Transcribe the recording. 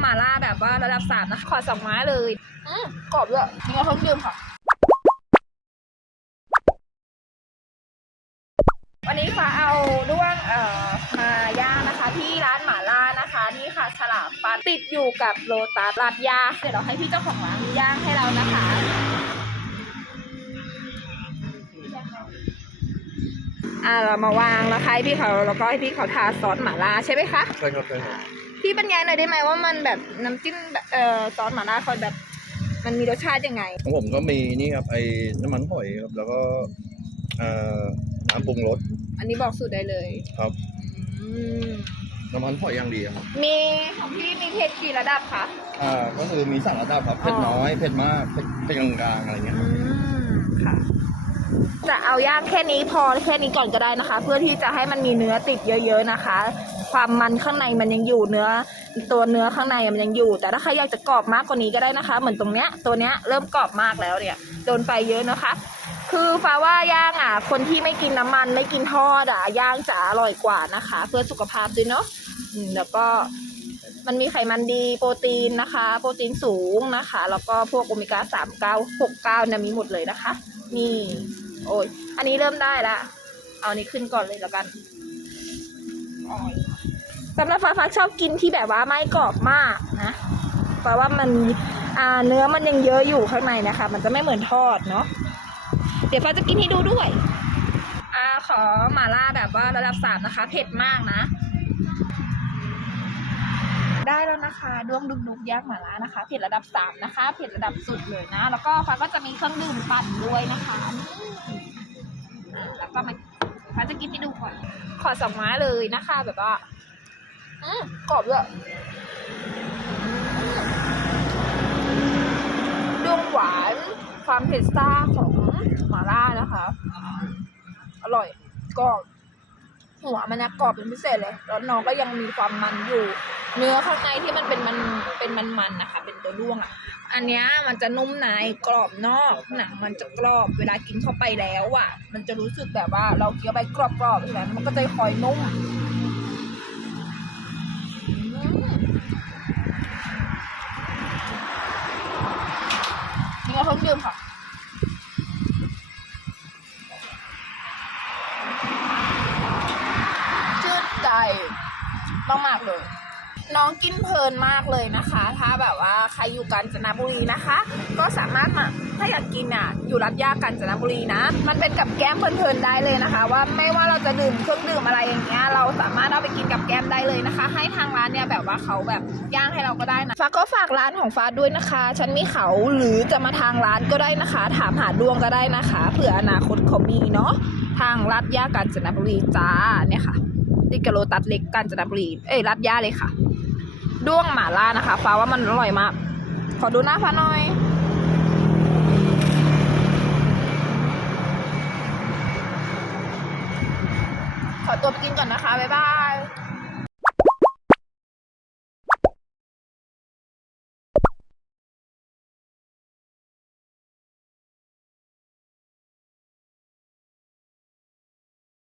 หม่าล่าแบบว่าระดับสามนะคะขอสองไม้เลย อืมกรอบด้วยนี่ก็เพิ่งดื่มค่ะ วันนี้ฟ้าเอาด้วงเอ่อมาย่างนะคะ ที่ร้านหม่าล่านะคะ นี่ค่ะฉลามปันติดอยู่กับโลตัสลาดยาเดี๋ยวเราให้พี่เจ้าของร้านย่างให้เรานะคะอ่าเรามาวางนะคะให้พี่เขาแล้วก็ให้พี่เขาทาซอสหม่าล่าใช่ไหมคะ ใช่ครับใช่ครับ พี่บรรยายหน่อยได้ไหมว่ามันแบบน้ำจิ้มแบบเอ่อซอสหม่าล่าเขาแบบ มันมีรสชาติยังไง ของผมก็มีนี่ครับไอ้น้ำมันหอยครับแล้วก็เอ่อน้ำปรุงรสอันนี้บอกสูตรได้เลยครับอืมน้ำมันหอยอย่างดีครับมีของพี่มีเผ็ดกี่ระดับคะ อ่าก็คือมีสั่งระดับครับเผ็ดน้อยเผ็ดมากเผ็ดเผ็ดกลางๆอะไรเงี้ย อืม ค่ะ จะเอาย่างแค่นี้พอแค่นี้ก่อนก็ได้นะคะ เพื่อที่จะให้มันมีเนื้อติดเยอะ ๆนะคะ ความมันข้างในมันยังอยู่เนื้อ ตัวเนื้อข้างในมันยังอยู่ แต่ถ้าใครอยากจะกรอบมากกว่านี้ก็ได้นะคะ เหมือนตรงเนี้ยตัวเนี้ยเริ่มกรอบมากแล้วเนี่ยโดนไฟเยอะนะคะ คือฟ้าว่าย่างอะ คนที่ไม่กินน้ำมันไม่กินทอดอะย่างจะอร่อยกว่านะคะ เพื่อสุขภาพด้วยเนาะแล้วก็มันมีไขมันดีโปรตีนนะคะ โปรตีนสูงนะคะ แล้วก็พวกโอเมก้าสามเก้าหกเก้าเนี่ยมีหมดเลยนะคะ นี่ โอ้ย อันนี้เริ่มได้ละ เอาอันนี้ขึ้นก่อนเลยแล้วกันสำหรับฟ้าฟ้าชอบกินที่แบบว่าไม่กรอบมากนะ เพราะว่ามันอ่าเนื้อมันยังเยอะอยู่ข้างในนะคะ มันจะไม่เหมือนทอดเนาะ เดี๋ยวฟ้าจะกินให้ดูด้วย อ่าขอหม่าล่าแบบว่าระดับสามนะคะ เผ็ดมากนะ นะคะ ด้วงดุกดุกยักหม่าล่านะคะ เผ็ดระดับสามนะคะ เผ็ดระดับสุดเลยนะ แล้วก็ฟ้าก็จะมีเครื่องดื่มปั่นด้วยนะคะอ่แล้วก็มาฟ้าจะกินให้ดูก่อน ขอสองม้าเลยนะคะ แบบว่า อืมกรอบด้วยด้วงหวานความเผ็ดซ่าของหม่าล่านะคะ อร่อยกรอบหัวมันนะกรอบเป็นพิเศษเลย แล้วน้องก็ยังมีความมันอยู่ เนื้อข้างในที่มันเป็นมันเป็นมันๆนะคะ เป็นตัวด้วงอะ อันเนี้ยมันจะนุ่มในกรอบนอกหนังมันจะกรอบเวลากินเข้าไปแล้วอะ มันจะรู้สึกแบบว่าเราเคี้ยวไปกรอบๆใช่ไหมมันก็จะคอยนุ่มอืมนี่ก็เพิ่งดื่มค่ะชื่นใจมากๆเลย น้องกินเพลินมากเลยนะคะ ถ้าแบบว่าใครอยู่กาญจนบุรีนะคะ ก็สามารถมาถ้าอยากกินอะ อยู่รัดย่ากาญจนบุรีนะ มันเป็นกับแก้มเพลินๆได้เลยนะคะ ว่าไม่ว่าเราจะดื่มเครื่องดื่มอะไรอย่างเงี้ยเราสามารถเอาไปกินกับแก้มได้เลยนะคะ ให้ทางร้านเนี่ยแบบว่าเขาแบบย่างให้เราก็ได้นะฟ้าก็ฝากร้านของฟ้าด้วยนะคะ ฉันมีเขาหรือจะมาทางร้านก็ได้นะคะ ถามหาดวงก็ได้นะคะเผื่ออนาคตเขามีเนาะทางรัดย่ากาญจนบุรีจ้าเนี่ยค่ะติดกับโลตัสเล็กกาญจนบุรี เอ้ยรัดย่าเลยค่ะ ด้วงหมาล่านะคะ ฟ้าว่ามันอร่อยมาก ขอดูหน้าฟ้าหน่อย ขอตัวไปกินก่อนนะคะ บ๊ายบาย